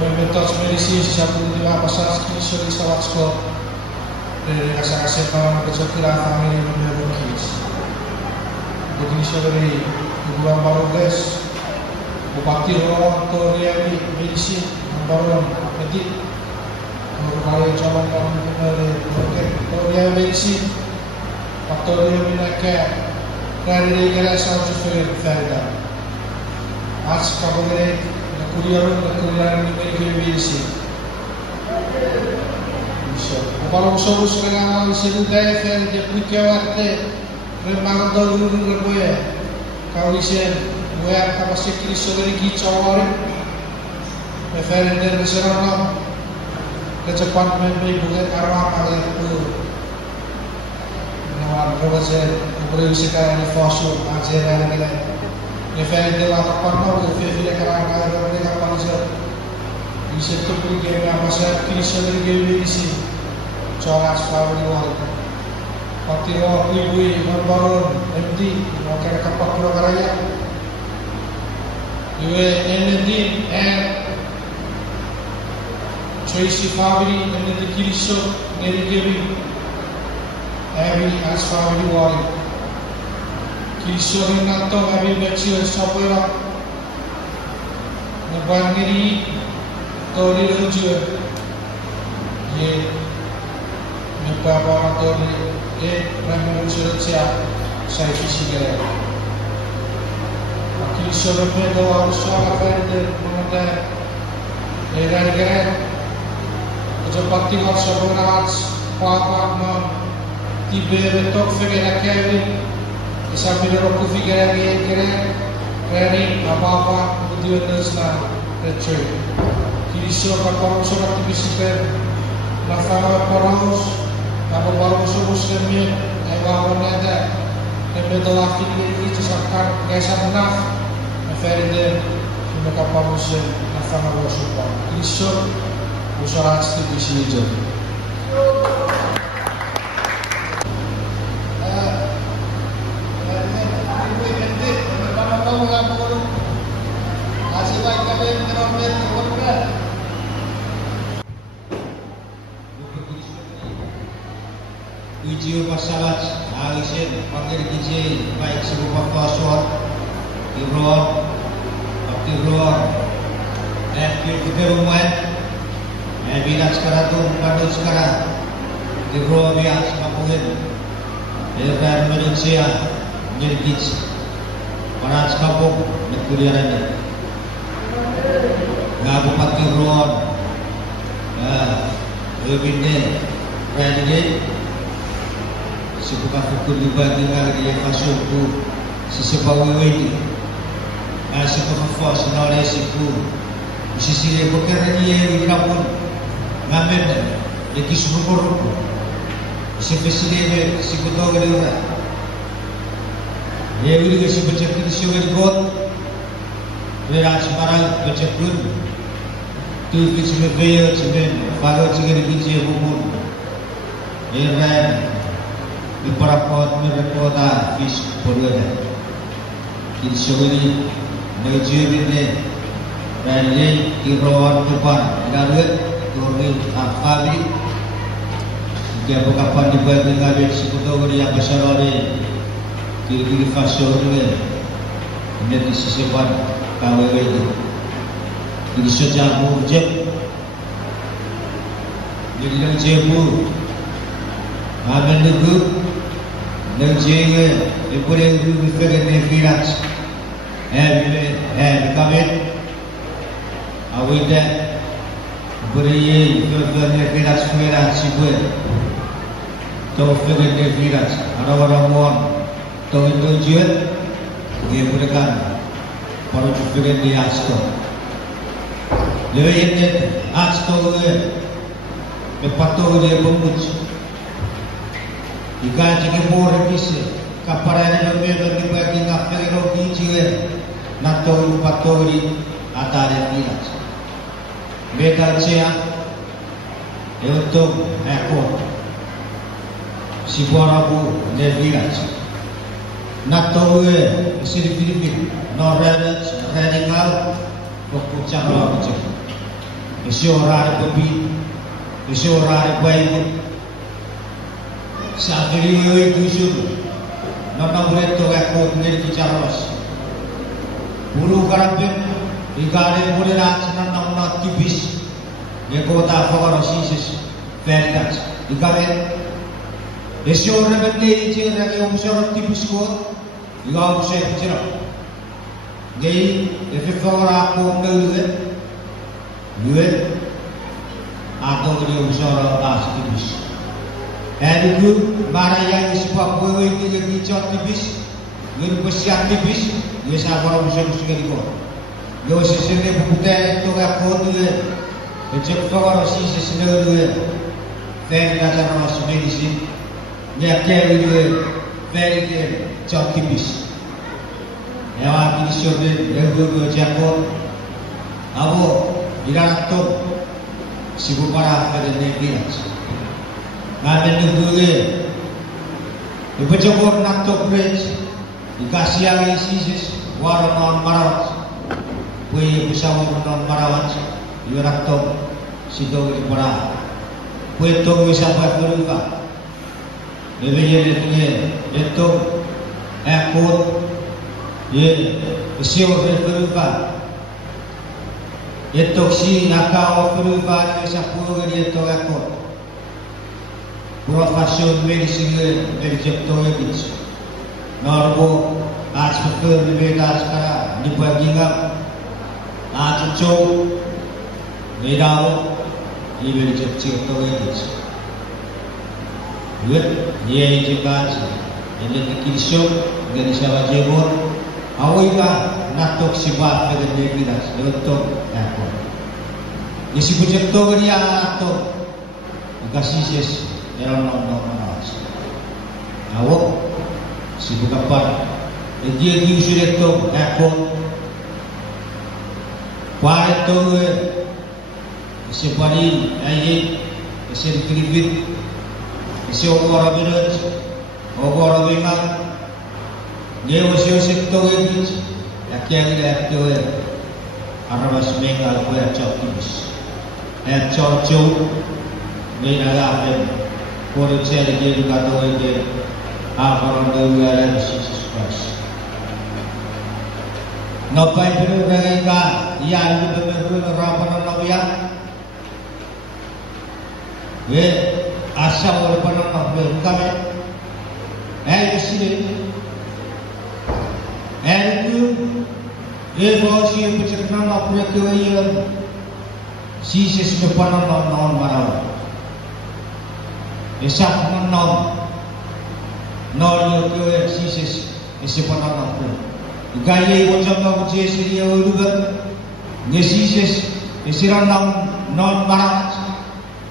Momentos medicins já podia passar as 15 horas salatsko asa kasi para magkasakira kami ng mga kids. Begini dari Bulan Barodes Bupati Roh Toriawi Medisi Baron Petit Kembali calon dari Toriawi Medisi Toriawi Naka dari Negara South Florida आज का बगैर कुरियर में Medisi Kalau usul sekarang sini dah kan dia punya waktu memang dulu gue kau isen gue akan masih kristo dari kicauan referendum serana kecepatan memang bukan arah pada itu nawar kewajiban berusaha di fosil ajar yang lain referendum atau pernah gue pilih kerana ada mereka panjang bisa tu pergi apa sahaja kristo dari gue isi Coras Pawaliwal Patiro Iwi Marbaron MD Makara Kapak Pulau Karaya Iwe ND and Tracy Pawali ND Kiriso Neri Dewi Abi As Pawaliwal Kiriso Renato Abi Bechil Sopera Nabangiri Tori Rujur Ye Beberapa orang Ramon Suratsia saya visi dia. Aqui sobre o pedo ao sol a verde mengenai negara o partido soberanats papa tibe betok figura Kevin essa vida o figura que Rani apa dia teruslah recoi. Kiriso kapal surat tibisiper na fama paros Kalau baru subuh semir, ayah ada, kemudian laki itu sakar kisah nak, referendum mereka parusin nafana bersumpah. Isu usaha institusi itu. Ujiu pasalat alisin panggil DJ baik sebuah password Ibron kita rumah bila sekarang tu pada sekarang Ibron biar sepapuhin dan Malaysia menjadi para sekapuk dan kuliarannya ngaku Bupati Ibron lebih deh Presiden Sebuah pukul dibagi dengan masuk tu sesebuah wawai sebuah fos nolai siku sisi dia bukan dia dikapun ngamen lagi sebuah seperti dia siku tahu dia dia juga seperti itu sebuah berat semarang bercakun tu sebuah gaya sebuah kalau jika dikicir bubur dia di perapot merekota bis porada kinsuri nejurine rally Ibron depan garet turun afali dia bukan dibagi dengan sekutu yang besar oleh kiri fasor ini menjadi sesebuah KWW itu jadi sejamu jeb jadi jebu amen dulu Nangjiwe, ipure bifege nefirat, kamen, awida, beriye bifege nefirat semera sibue, tau bifege nefirat, orang muam, tau itu jiwet, dia berikan, para bifege ni asko, lewe ini asko lewe, bepatu dia pembuj. Jika jika boleh bisa, kapal yang lebih bagi ngapir rogi jiwa, nato patori atare pilas. Beta cea untuk ekor si borabu de pilas. Nato si Filipin northern radical pokok lawa macam. Isi orang kopi, isi orang baik. Saat ini itu nona boleh tu ekor dengan bicara. Bulu karapin, igare boleh nak nona tipis. Dia kota fakar sisis verdas. Igare, isi orang benda ini lagi umusor tipis kot, igau umusor bicara. Jadi, efek fakar aku duit atau dia umusor as tipis. Itu barang yang sebab boleh itu jadi cat tipis, dia bersiap tipis, dia sabar umusor sekali kot. Dia sesuatu bukan itu aku duit. Ecek fakar sisis duit. Fair kata masuk medicine, dia kiri duit, fair itu cat tipis. Yang ini sudah dua jatuh, abu tidak tu sibuk parah pada nebilas. Namun dua, ibu jawab nak tu bridge, dikasih lagi sisis warna non marawat, kue bersama non marawat, ibu nak tu sido di parah, kue tu bisa buat berubah. Lebih jadi itu ekor. Ye, siapa berubah? Itu si nakau berubah ni siapa dia tu aku. Profesor medicine dari jepto itu. Norbo, hospital di beda sekarang di bagian cucu, medau, di beda jepto itu. Dia juga ini kisah dari siapa jebor. Awalnya natok sibah dengan dia bilas, untuk aku. Isi bujuk tu dia natok, kasih ses, orang orang malas. Awak sibuk apa? Dia sudah tu aku. Pada tu separi ayat, sekribit, seorang berat, orang bengal. Dia usia tahu ini, akhirnya tu arabas mengal buat cakap cakap ni ada apa? Kau cakap dia juga tahu ini apa orang tu ada sisis pas. Nampai beru mereka, ia itu beru rapan nabiya. Asal rapan nabiya kami, sini. Itu, bahasa yang bercakap apa yang sisis berpanan non marawat. Esak non yang kau sisis berpanan apa? Gaya macam apa jenis dia juga, dia sisis esiran non marawat,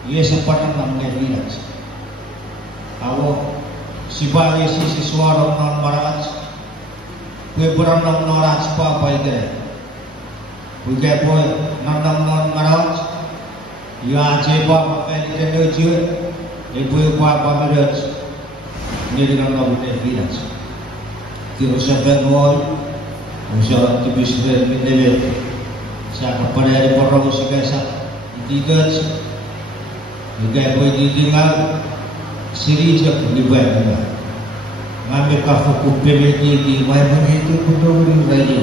dia sepadan non nebilas. Awak sebagai sisis suara non marawat. Kue beranam norat apa itu? Kue boy nanam non marawat. Ya jeba apa yang kita nuju? Ibu apa mereka? Ini dengan nama nebilas. Kita sampai nol, usaha tipis berdiri. Saya kepada hari perang usia tiga. Kue boy ditinggal siri je dibuat. Ambil kafu kupil di mana itu kudo beri.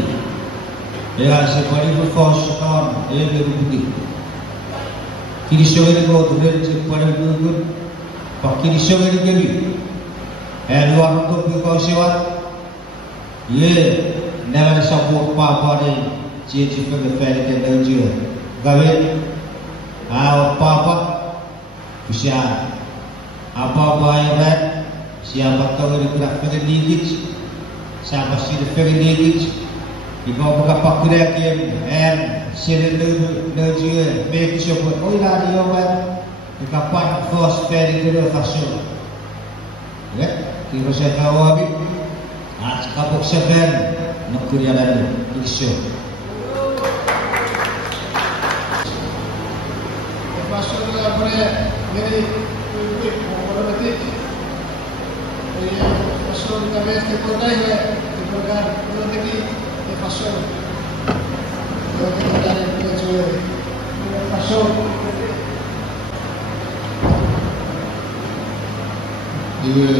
Dia separi berkos kawan, dia berbudi. Kiri sore itu dia separi bergur, pak kiri sore itu kiri. Luar untuk berkos sewa, ye, nama sabuk apa ni, cici pergi kita jual. Gawe, apa bisa, apa yang red. Siapa tahu dia gerak pergi siapa sih dia pergi Ikaw magkapakulat yung sila nagjual, may siya po, oy lari yung ikapan first peri ko fashion. Kiro siya kawabi, at kapag siya Nokuriana Iksyo. Pastor boleh very quick automatic. Pastor का बेस के कोटा ही है इस प्रकार automatic ये pastor जो कि हमारे लिए जो है pastor Iwe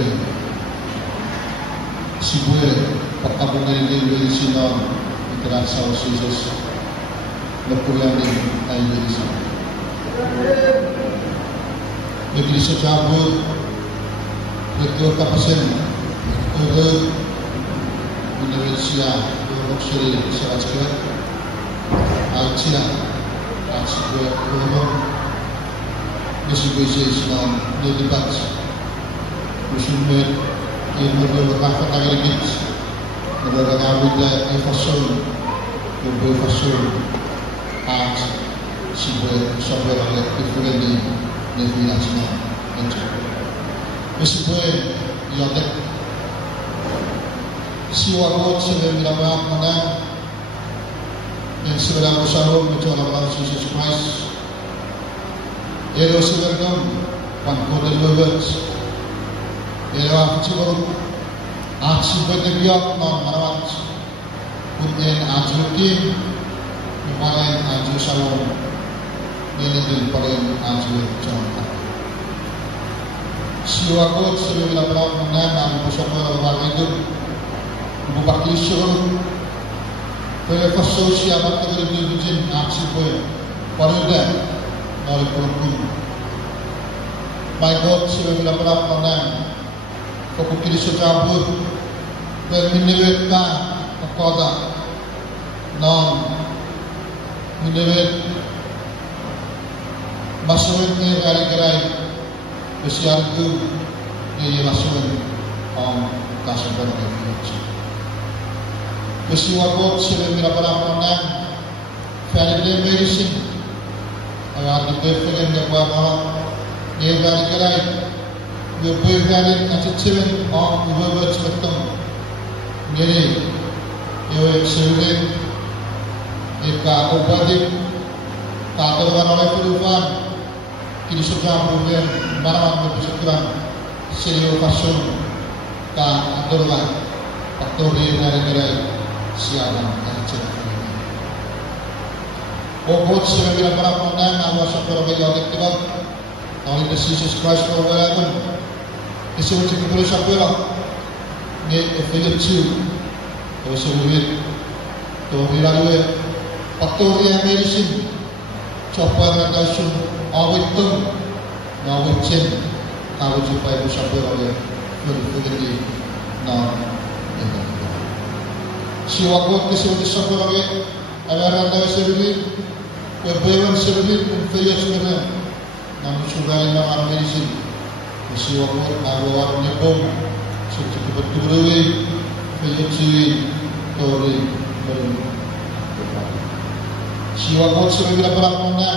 Sibue Pakabunga Iwe Sinon Interasa Osis Nokuriani Aidisi Iglesia Cabut Rektor Kapasen Ure Indonesia Roksiri Sarajka Aichia Aichia Ure Nisibuisi Sinon Nedibat Musumet ilmu berkafat agregit beragam fashion fashion art sebuah different di nasional itu sebuah yang siwa kot sebelum dilakukan mana yang sedang bersama mencoba melakukan Jesus Christ itu sebelum pangkodan words Ewa Chibaru Achi Bagabiak non Marawat Kemudian Aju Kim Lumayan Aju Salom Ini paling Aju Contoh Siwa kot sebelum dilakukan mana Nabi Musammar al-Wahid Ibu Bakri Syurul Pada pasal siapa tegak di bujin Achi Boy Paruda Nolak Purukun My God sebelum dilakukan mana Kukukiri Cabut Berminibet ka Kepada Non Minibet Masuin ni Gari-gari Besiarku Dia masuin Om Kasar Berminibet Besiwakot Sebelum dilakukan Fadil Medicine Ayat dipilih Dia buat Dia gari-gari The boy valid at a children of the words with them. Many, you have children, if I obey, Tatavan or Puruvan, Kilisukam, Maraman, Pusukuran, Silio Pasun, Ka Adorva, Patori, Naragai, Siavan, and children. O both Sylvia Maraman, I was a probably on only the Jesus Christ or wherever. This is what you can put up with. If we get two, there was a bit to be evaluated. Paktori medicine, chopper and dashun, all with them, now with chin, how would you buy the shopper away? Fully now. She walked out this with the shopper away. I ran down 70, we're brave 70, and 3 years with them. Namun sudah lima medicine, mesti waktu awal nyebom, secepat betul, penyuci, tori, belum. Siwa kot sebelum berapa mana,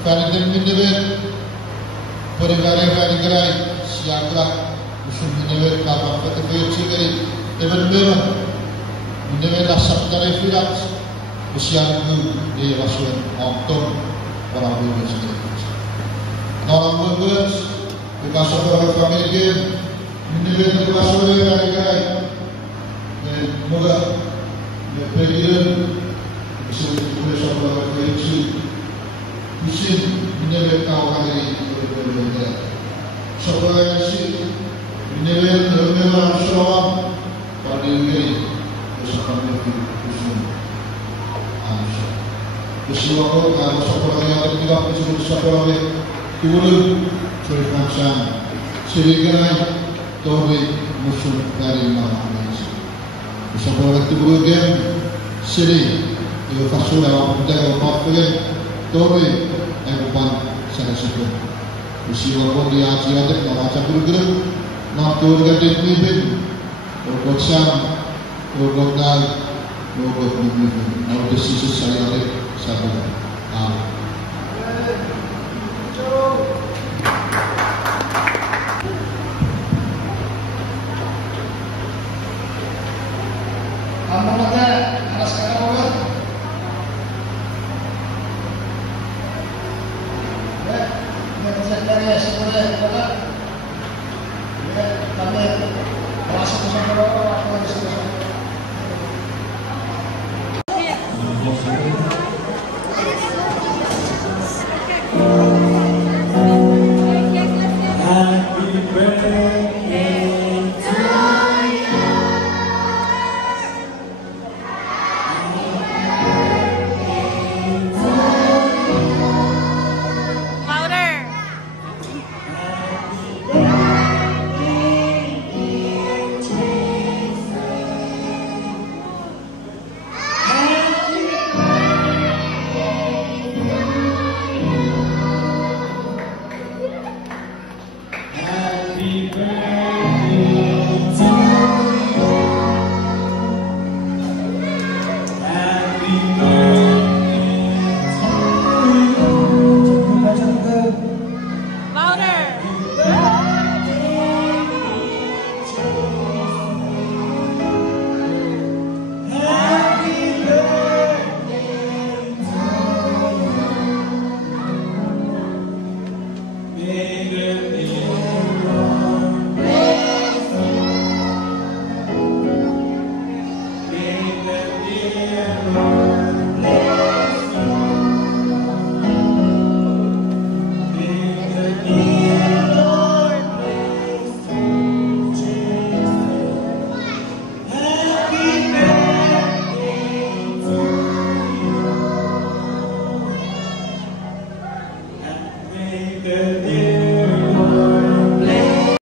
fanidan minibet, perigara-perigara, siaga, musuh minibet, kapan penyuci beri, even memang minibet asap dari filat, usiaku dia masuk oktober orang bermusik. Non words, because of our family game, individual because of our guy, the mother, the president, the situation of our country, to see never come again. So for I see, never show up, but in very, the family to soon. The Siwako, I was supporting the Kilop, which was supporting. Turun Suri Pansan Sirigai Tori Musuh dari Malaysia. Bersama waktu berugam Siri Ibu Fasul Awak Menjaga Pakaian Tori Ebupan Sana Sipun Usia waktu di Asia Adik Nama Acap berugam Nak turun ganti pemimpin Urgot Sam Urgot Nal Urgot Pemimpin Lalu desisi saya Adik Sabar